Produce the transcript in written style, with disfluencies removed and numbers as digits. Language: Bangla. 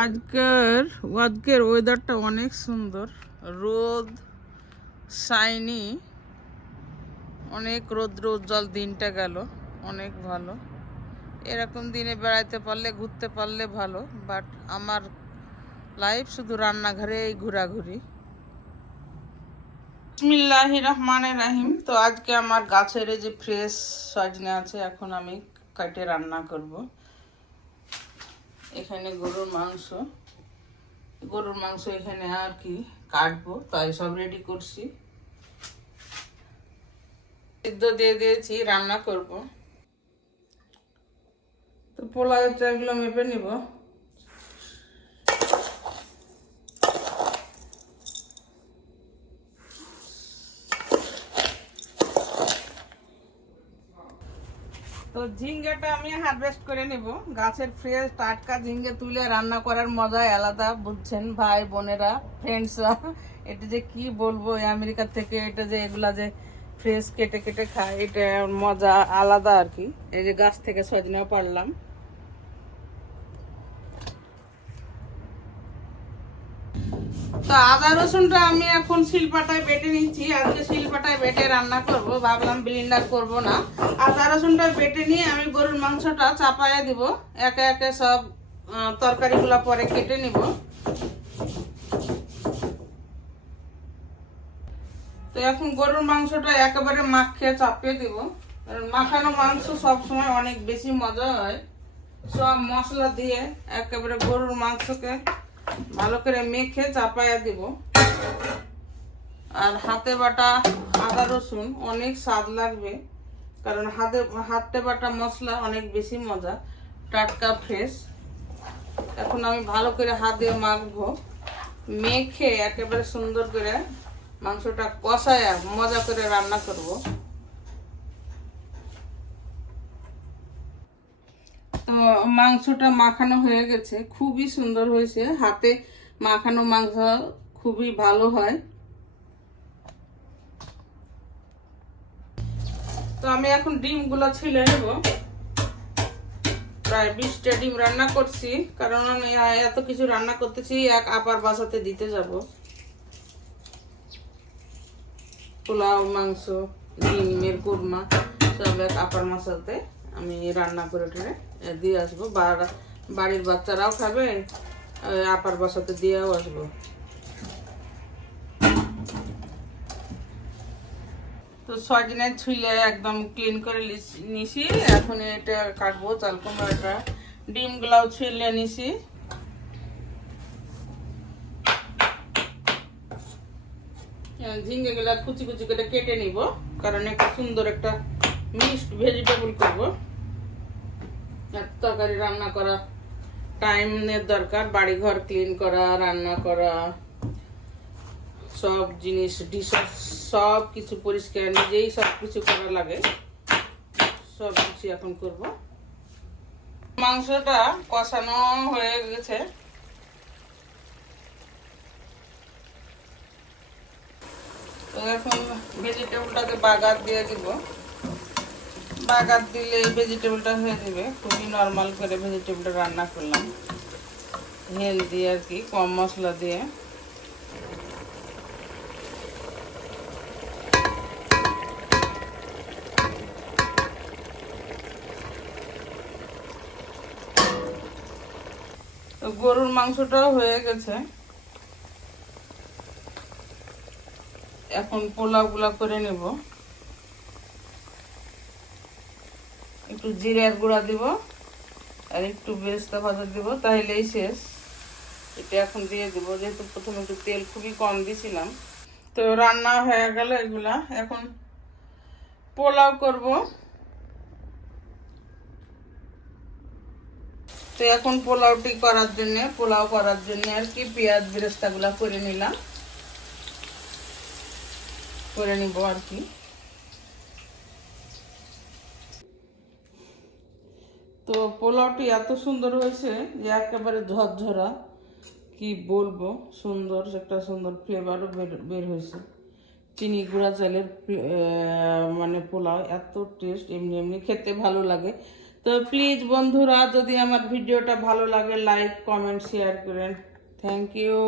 আজকের আজকের ওয়েদারটা অনেক সুন্দর, রোদ শাইনি, অনেক রৌদ্র উজ্জ্বল দিনটা গেল, অনেক ভালো। এরকম দিনে বেড়াইতে পারলে ঘুরতে পারলে ভালো, বাট আমার লাইফ শুধু রান্নাঘরেই ঘোরাঘুরি। বিসমিল্লাহির রহমানির রহিম। তো আজকে আমার গাছের যে ফ্রেশ সজনে আছে, এখন আমি কাটে রান্না করব। এখানে গরুর মাংস এখানে আর কি কাটবো, তাই সব রেডি করছি। সিদ্ধ দিয়ে দিয়েছি, রান্না করব। তো পোলাওয়ের চালগুলো মেপে নিব। তো ঝিঙ্গেটা আমি হারভেস্ট করে নেব। গাছের ফ্রেশ টাটকা ঝিঙ্গে তুলে রান্না করার মজাই আলাদা, বুঝছেন ভাই বোনেরা, ফ্রেন্ডসরা। এটা যে কি বলবো, আমেরিকা থেকে এটা যে এগুলা যে ফ্রেশ কেটে কেটে খায়, এটা মজা আলাদা আর কি। এই যে গাছ থেকে সজনেও পারলাম। তো আদা রসুনটা আমি এখন শিলপাটায় বেটে নিচ্ছি। আজকে শিলপাটায় বেটে রান্না করব, ভাবলাম ব্লেন্ডার করব না। আদা রসুনটা বেটে নিয়ে আমি গরুর মাংসটা চাপায়া দিব। একে একে সব তরকারিগুলো পরে কেটে নিব। তো এখন গরুর মাংসটা একেবারে মাখিয়ে চাপিয়ে দিব। মাখানো মাংস সবসময় অনেক বেশি মজা হয়। সব মশলা দিয়ে একেবারে গরুর মাংসকে ভালো করে মেখে চাপায়া দিব। আর হাতে বাটা আদা রসুন অনেক স্বাদ লাগবে, কারণ হাতে বাটা মশলা অনেক বেশি মজা, টাটকা ফ্রেশ। এখন আমি ভালো করে হাত দিয়ে মাখবো, মেখে একেবারে সুন্দর করে মাংসটা কষায় মজা করে রান্না করব। তো মাংসটা মাখানো হয়ে গেছে, খুবই সুন্দর হয়েছে। হাতে মাখানো মাংস খুবই ভালো হয়। তো আমি এখন ডিমগুলো ছিলে নেব। প্রায় 20টা ডিম রান্না করছি, কারণ আমি এত কিছু রান্না করতেছি, এক আপার বাসাতে দিতে যাব। পোলাও, মাংস, ডিমের কুরমা সব এক আপার বাসাতে আমি রান্না করে দিয়ে আসবো। বাড়ির বাচ্চারাও খাবে, আপার বাসাতে দিয়েও আসবো। তো সজনে ছুলে একদম ক্লিন করে নিছি। এখন এটা কাটবো চাল কুমড়াটা। ডিমগুলাও ছুলে নিছি। ঝিঙ্গে গুলা কুচি কুচি করে কেটে নিব, কারণ একটা সুন্দর একটা মিক্সড ভেজিটেবল করবো। তরকারি রান্না করা টাইমের দরকার, বাড়ি ঘর ক্লিন করা, রান্না করা, সব জিনিস সব কিছু পরিষ্কার নিজেই সব কিছু করা লাগে। সব কিছু এখন করব। মাংসটা কষানো হয়ে গেছে। তো এখন ভেজিটেবলটাকে বাগার দিয়ে দিব। বাগার দিলে ভেজিটেবলটা হয়ে যাবে। খুবই নর্মাল করে ভেজিটেবলটা রান্না করলাম, হেলদি আর কি, কম মশলা দিয়ে। তো গরুর মাংসটাও হয়ে গেছে। এখন পোলাওগুলা করে নেব। একটু জিরার গুঁড়া দিব আর একটু বেরেস্তা ভাজা দিব, তাহলেই শেষ। এটা এখন দিয়ে দিব, যেহেতু প্রথমে একটু তেল খুবই কম দিছিলাম। তো রান্না হয়ে গেল এগুলা। এখন পোলাও করব। তো এখন পোলাও করার জন্য আর কি পেঁয়াজ বেরেস্তাগুলা করে নিব আর কি। তো পোলাওটি এত সুন্দর হয়েছে যে একেবারে ঝরঝরা, কি বলবো, একটা সুন্দর ফ্লেভারও বের হয়েছে। চিনি গুঁড়া চালের মানে পোলাও এত টেস্ট, এমনি এমনি খেতে ভালো লাগে। তো প্লিজ বন্ধুরা, যদি আমার ভিডিওটা ভালো লাগে লাইক কমেন্ট শেয়ার করেন। Thank you.